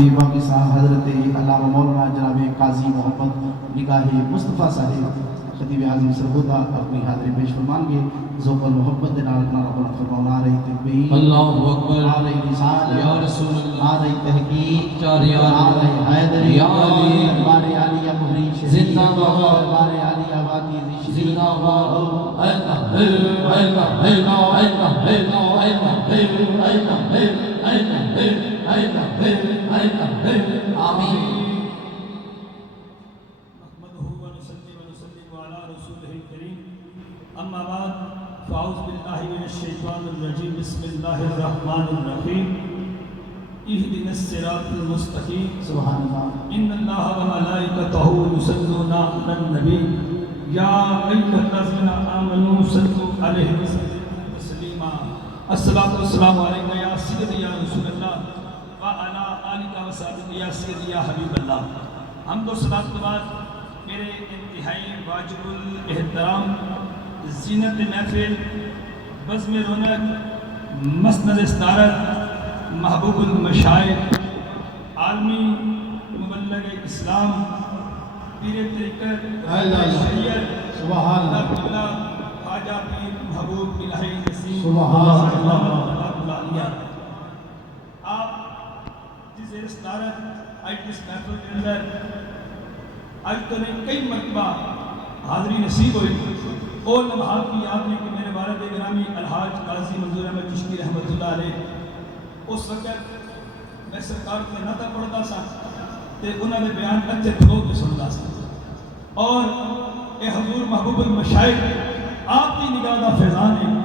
خطیب پاکستان حضرت علامہ مولانا جناب قاضی محمد نگاہ مصطفیٰ صاحب خطیب اعظم سرگودا اپنی حاضری پیش فرمان گے ذوق المحبت نال ربنا فرماؤں نعرہ تکبیر اللہ اکبر نعرہ رسالت یا رسول اللہ نعرہ تحقیق نعرہ حیدری یا علی دربار عالیہ مہری شریف زندہ باد دربار عالیہ وادی ذی شریف زندہ باد اللہ اللہ اللہ اللہ اللہ اللہ آمین اما بعد فاعوذ باللہ من الشیطان الرجیم بسم اللہ الرحمن الرحیم اہدنا الصراط المستقیم سبحان اللہ ان اللہ وملائکتہ یصلون علی النبی یا ایھا الذین آمنوا صلوا علیہ وسلم تسلیما الصلاۃ والسلام علیک یا سیدی یا رسول اللہ وعلی آلک وصحبہ یا سیدی یا حبیب اللہ۔ حمد و صلاۃ کے بعد میرے انتہائی واجب الاحترام زینت محفل بزم رونق مسند صدارت محبوب المشائخ عالمی مبلغ اسلام پیر طریقت شریعت سبحان اللہ قبلہ خواجہ پیر محبوب الہی نسیم سبحان اللہ۔ آپ جس زیر صدارت آج اس محفل کے اندر آج تو نہیں کئی مرتبہ حاضری نصیب ہوئی اور لمحات کی یاد میں کہ میرے والد گرامی الحاج قاضی منظور احمد چشتی رحمۃ اللہ علیہ اس وقت میں سرکار کے نعتہ پڑھتا سا تے انہوں نے بیان اچھے کھلو کے سنتا سا اور اے حضور محبوب المشائخ آپ کی نگاہ دا فیضان ہے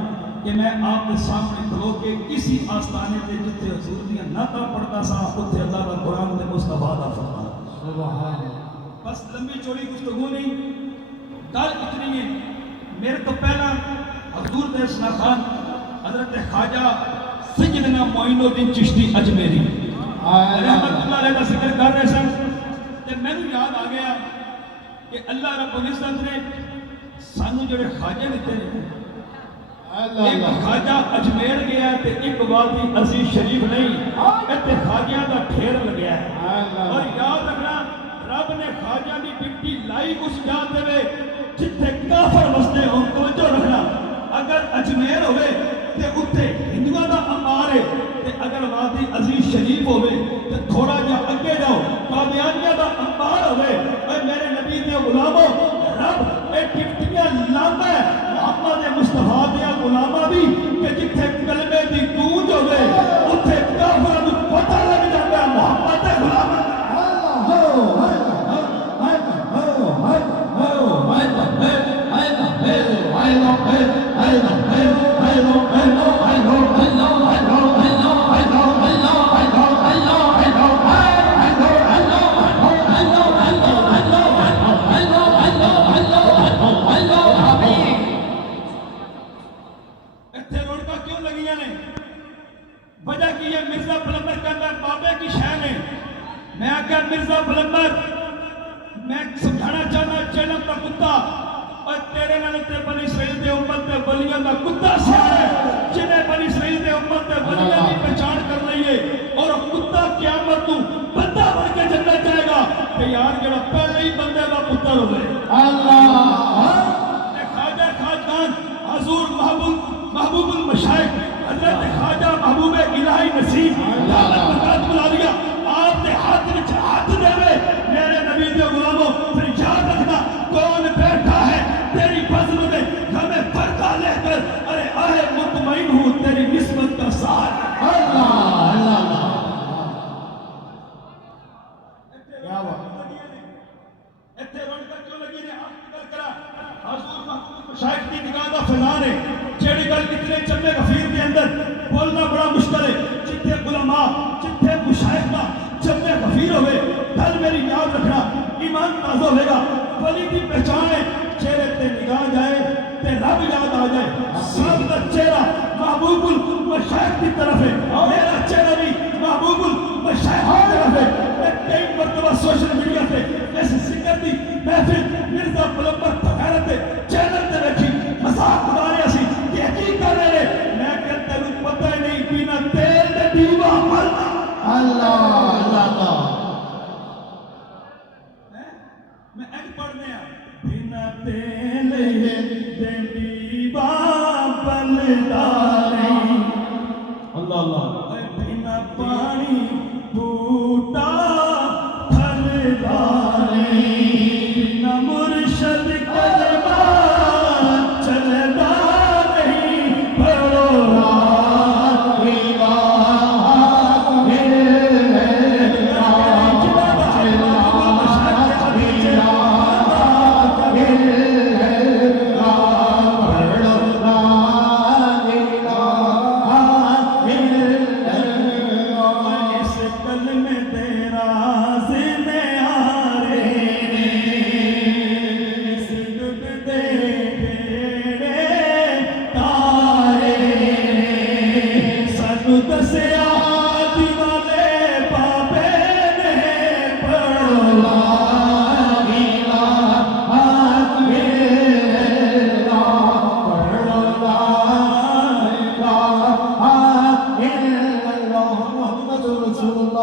کہ میں آپ کے سامنے کھلو کے کسی آستانے تے جتے حضور دیا نعتہ پڑھتا سا اتھے اللہ کا قرآن تے مصطفیٰ دا فرمان سبحان اللہ۔ بس لمبی چوڑی گفتگو نہیں، گل اتنی ہے میرے تو پہلا حضور دیسنا خان حضرت خواجہ سیدنا معین الدین چشتی اجمیری رحمت اللہ علیہ کا ذکر کر رہے سن کہ میں نے یاد آ گیا کہ اللہ رب العزت نے سانو جڑے خواجہ دیتے ہیں ایک خواجہ اجمیر گیا ہے تے ایک وادی عزیز شریف نہیں ایتے خواجہ دا ڈھیر لگیا ہے اور یاد رکھنا رب نے خواجہ دی ڈپٹی لائی اس جاتے ہوئے جتھے کافر وستے ہوں توجہ رکھنا اگر اجمیر ہوئے تے اتھے ہندوؤں دا امار ہے تے اگر وادی عزیز شریف ہوئے تے تھوڑا جا اگے جاؤ قادیانیہ دا امار ہوئے اے میرے نبی دے غلاموں رب اے ڈپٹیاں لاتا ہے محمد مصطفیٰ دیا غلامہ بھی کہ جتھے کلمے دی گونج ہوئے اتھے کافر نو پتہ لگ جاتا ہے محمد دے غلامہ وجہ کی یہ مرزا پلمبر کے اندر بابے کی شہر ہے میں آکر مرزا پلمبر میں سمجھانا چاہنا چیلم کا کتا اور تیرے نالتے بنی اسرائیل دے امت دے بلیاں دا کتا سیار ہے جنہیں بنی اسرائیل دے امت دے بلیاں دی پہچان کر لئیے اور کتا قیامت تو بندہ بن کے جنت جائے گا کہ یار جڑا پہلے ہی بندے دا پتر ہو گئے اللہ خواجہ خواجگان حضور محبوب المشائخ حضرت خواجہ محبوب الہی نسیم اللہ برکات بلا لیا آپ نے ہاتھ وچ ہاتھ دے وے میرے نبی دے غلاموں پھر یاد رکھنا کون بیٹھا ہے تیری بزم میں ہمیں پردہ لے کر ارے آئے مطمئن ہوں تیری نسبت کا سہارا اللہ اللہ کیا بات ایتھے رونقاں کیوں لگی نے آپ کی گل کرا حضور محبوب مشائخ کی نگاہ دا فیضان ہے جیڑی گل اتنے چمے غفیر دے اندر بولنا بڑا مشکل ہے جتھے علماء جتھے مشائخ دا چمے غفیر ہوئے گل میری یاد رکھنا ایمان تازہ ہوئے گا ولی دی پہچان ہے چہرے تے نگاہ جائے تے رب یاد آ جائے سب دا چہرہ محبوب المشائخ کی طرف ہے میرا چہرہ بھی محبوب المشائخ کی طرف ہے میں کئی مرتبہ سوشل میڈیا پہ اس ذکر دی محفل مرزا پلمبر تغیرت چینل تے بیٹھی مذاق بنا رہے سی کہ حقیق کر رہے میں کہتا ہوں پتہ ہی نہیں پینا تیل دے دیوا ملنا اللہ اللہ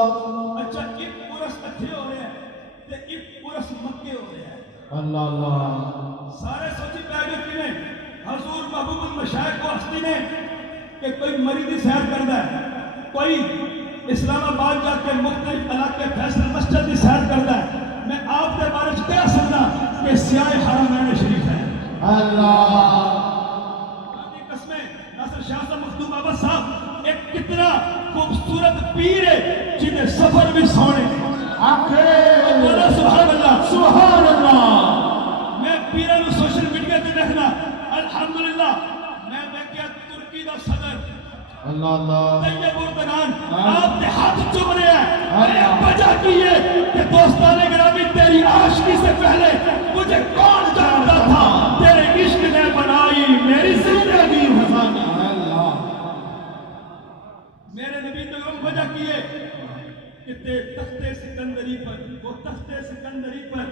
اچھا ایک عرس اتھے ہو رہے ہیں تے ایک عرس مکے ہو رہے ہیں اللہ اللہ سارے سوچی پہ گئے کہ نہیں حضور محبوب المشائخ کو ہستی نے کہ کوئی مریضی سیر کرتا ہے کوئی اسلام آباد جا کے مختلف علاقے فیصل مسجد کی سیر کرتا ہے میں آپ کے بارے میں کہہ سکتا کہ سیاہ حرمین شریف ہے اللہ قسمیں ناصر شاہ صاحب مخدوم بابا صاحب ایک کتنا خوبصورت پیر ہے جنہیں سفر بھی سونے بولا سبحان اللہ سبحان اللہ میں پیرانو سوشل میڈیا تے دیکھنا الحمدللہ میں دیکھیا ترکی دا صدر اللہ اللہ طیب اردگان آپ نے ہاتھ چوم رہے ہیں ارے وجہ کی ہے کہ دوستان گرامی تیری عاشقی سے پہلے مجھے کون جانتا تھا تیرے عشق نے بنائی میری زندگی خزانہ اللہ میرے نبی نے وجہ کی ہے کہ تخت سکندری پر وہ تخت سکندری پر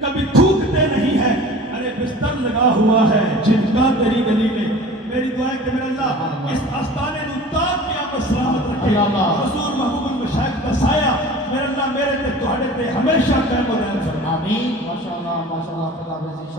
کبھی تھوکتے نہیں ہیں ارے بستر لگا ہوا ہے جن کا تیری گلی میں میری دعا ہے کہ میرا اللہ اس آستانے نو تاک قیامت سلامت رکھے حضور محبوب المشائخ کا سایہ میرا اللہ میرے تے تہاڈے تے ہمیشہ قائم و دائم فرمائے آمین ماشاءاللہ خدا حافظ